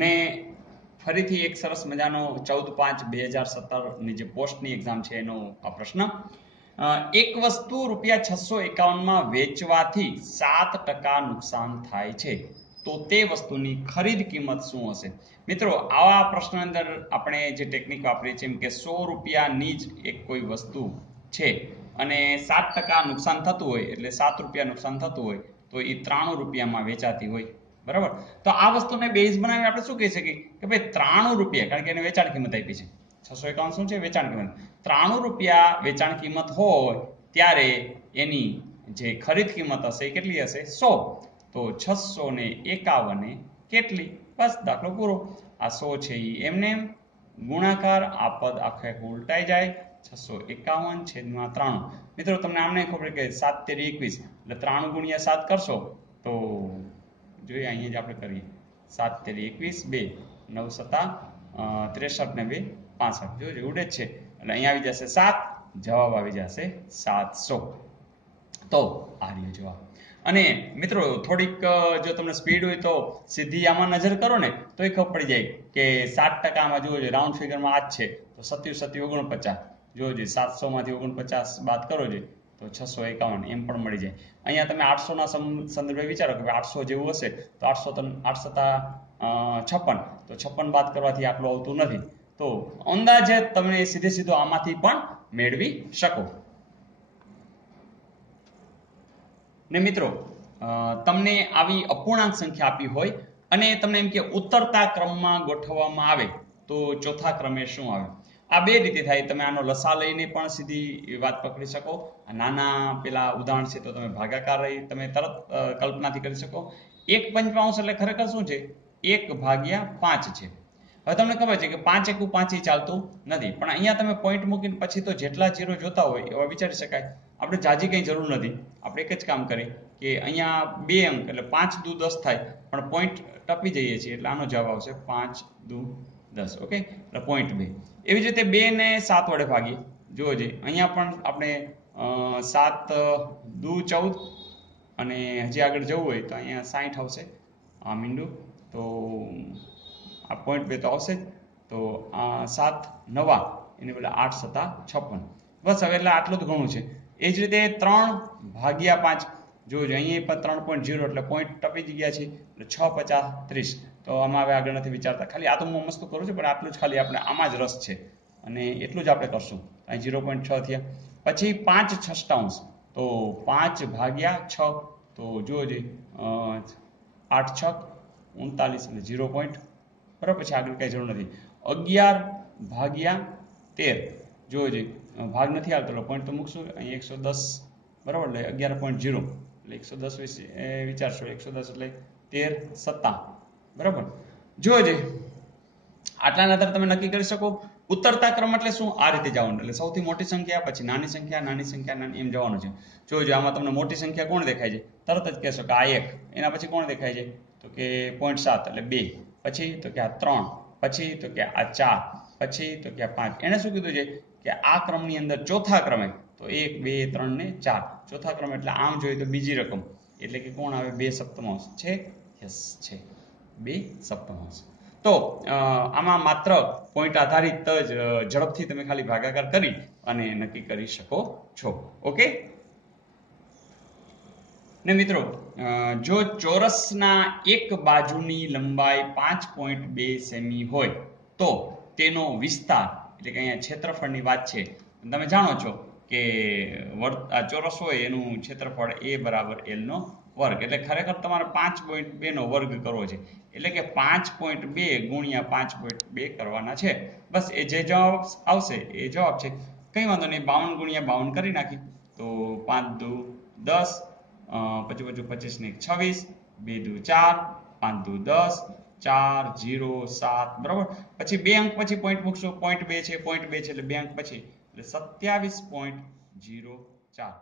ને ફરીથી એક સરસ મજાનો 14/5/2017 જે પોસ્ટની એક્ઝામ છે એનો આ પ્રશ્ન, એક વસ્તુ ₹651 વેચવાથી 7% નુકસાન થાય છે, તો તે વસ્તુની ખરીદ કિંમત શું હશે? મિત્રો આવા પ્રશ્ન અંદર આપણે જે ટેકનિક વાપરીએ છીએ, કે ₹100 જ એક કોઈ વસ્તુ છે અને 7% નુકસાન થતું હોય, એટલે ₹7 નુકસાન થતું હોય, તો એ ₹93 વેચાતી હોય, બરાબર. તો આ વસ્તુને બેઝ બનાવીને આપણે શું કહી શકીએ કે ભાઈ ₹93, કારણ કે એને વેચાણ કિંમત આપી છે. 651 શું છે? વેચાણ કિંમત. ₹93 વેચાણ કિંમત હોય ત્યારે એની જે ખરીદ કિંમત હશે એ કેટલી હશે? 100. તો 651 કેટલી? બસ દાખલો પૂરો. આ 100 છે એ એમને ગુણાકાર, આ પદ આખે ઉલટાઈ જાય, 651/93. મિત્રો તમને આમને ખબર કે 7 તેરી 21, એટલે 93 × 7 કરશો તો જોઈએ અહીંયા જ આપણે કરીએ, 7 તેરી 21, 2 9 7 63 ને 2 65, જોજો ઉડે જ છે, એટલે અહીંયા આવી જશે 7, જવાબ આવી જશે 700. તો આ રહ્યો જવાબ. અને મિત્રો થોડીક જો તમને સ્પીડ હોય તો સીધી આમાં નજર કરો ને તો એ ખબર પડી જાય કે 7%, જોજો રાઉન્ડ ફિગરમાં આ જ છે, તો 7 × 7 = 49, જોજો 700 માંથી 49 બાદ કરો છો તો 651 એમ પણ મળી જાય. અહીંયા તમે 800 ના સંદર્ભે વિચારો કે 800 જેવું હશે તો 800 56, તો 56 બાદ કરવાથી આટલું આવતું નથી, તો અંદાજે તમે સીધે આમાંથી પણ મેળવી શકો. ને મિત્રો તમને આવી અપૂર્ણાંક સંખ્યા આપી હોય અને તમને એમ કે ઉતરતા ક્રમમાં ગોઠવવામાં આવે તો ચોથા ક્રમે શું આવે? આ બે રીતે થાય. તમે આનો લસા લઈને પણ સીધી વાત પકડી શકો. નાના પેલા ઉદાહરણ છે તો તમે ભાગાકાર તમે તરત કલ્પનાથી કરી શકો. 1/5 એટલે ખરેખર શું છે? 1/5 છે. હવે તમને ખબર છે કે 5 × 5 ચાલતું નથી, પણ અહીંયા તમે પોઈન્ટ મૂકીને પછી તો જેટલા ઝીરો જોતા હોય એવા વિચારી શકાય. આપણે જાજી કંઈ જરૂર નથી, આપણે એક જ કામ કરીએ કે અહીંયા 2 અંક એટલે 5 દુ 10 થાય, પણ પોઈન્ટ ટપી જઈએ છીએ એટલે આનો જવાબ આવશે 5 દુ 10. ઓકે, એટલે 0.2. એવી જ રીતે 2 ને 7 વડે ભાગીએ, જોજે અહીંયા પણ આપણે 7 દુ 14, અને હજી આગળ જવું હોય તો અહીંયા 60 આવશે આ મીંડું, તો આ 0.2 તો આવશે જ. તો 7 9 એની બદલે 8 7 56, બસ. હવે એટલે આટલું જ ઘણું છે. એ જ રીતે 3/5, જોજો અહીંયા પણ 3.0 એટલે પોઈન્ટ ટપી ગયા છે, એટલે 6 50 30. તો આમાં હવે આગળ નથી વિચારતા, ખાલી આ તો હું મસ્ત કરું છું, પણ આટલું જ ખાલી આપણે આમાં જ રસ છે અને એટલું જ આપણે કરશું. અહીં 0.6 થયા. પછી 5/6, તો 5/6, તો જોજે 8 6 39 એટલે 0. બરાબર, પછી આગળ કઈ જરૂર નથી. 11/13, જોજે ભાગ નથી આવતો એટલે પોઈન્ટ તો મૂકશું અહીં 110, બરાબર, એટલે 11.0, એટલે 110 વિશે વિચારશો, 110 એટલે 13 7, બરાબર. જોજે આટલાના આધારે તમે નક્કી કરી શકો. ઉતરતા ક્રમ એટલે શું? આ રીતે જવાનું, એટલે સૌથી મોટી સંખ્યા, પછી નાની સંખ્યા, નાની સંખ્યા, નાની, એમ જવાનું છે. જોજો આમાં તમને મોટી સંખ્યા કોણ દેખાય છે? તરત જ કહેશો કે આ 1. એના પછી કોણ દેખાય છે? તો કે 0.7 એટલે 2, પછી તો કે આ 3, પછી તો કે આ 4, પછી તો કે આ 5. એને શું કીધું છે કે આ ક્રમની અંદર ચોથા ક્રમે, તો 1 2 3 ને 4, ચોથા ક્રમે એટલે આમ જોઈએ તો બીજી રકમ, એટલે કે કોણ આવે? 2 સપ્તમાંશ છે. યસ, છે 2 સપ્તમાંશ. તો આમાં માત્ર પોઈન્ટ આધારિત જ ઝડપથી તમે ખાલી ભાગાકાર કરી અને નક્કી કરી શકો છો. ઓકે. ને મિત્રો જો ચોરસના એક બાજુની લંબાઈ 5.2 સેમી હોય તો તેનો વિસ્તાર, એટલે કે અહીંયા ક્ષેત્રફળની વાત છે, તમે જાણો છો કે ચોરસ હોય એનું ક્ષેત્રફળ A = L² એટલે ખરેખર તમારે 5.2 નો વર્ગ કરવો છે, એટલે કે 5.2 × 5.2 કરવાના છે. બસ એ જે જવાબ આવશે એ જવાબ છે. કંઈ વાંધો નહીં, 52 × 52 કરી નાખી તો 5 દુ 10, પછી 25 ને 26, 2 દુ 4, 5 દુ 10, 4 0 7, બરાબર. પછી 2 અંક પછી પોઈન્ટ મૂકશો, 0.2 છે, 0.2 છે એટલે 2 અંક પછી, એટલે 27.04.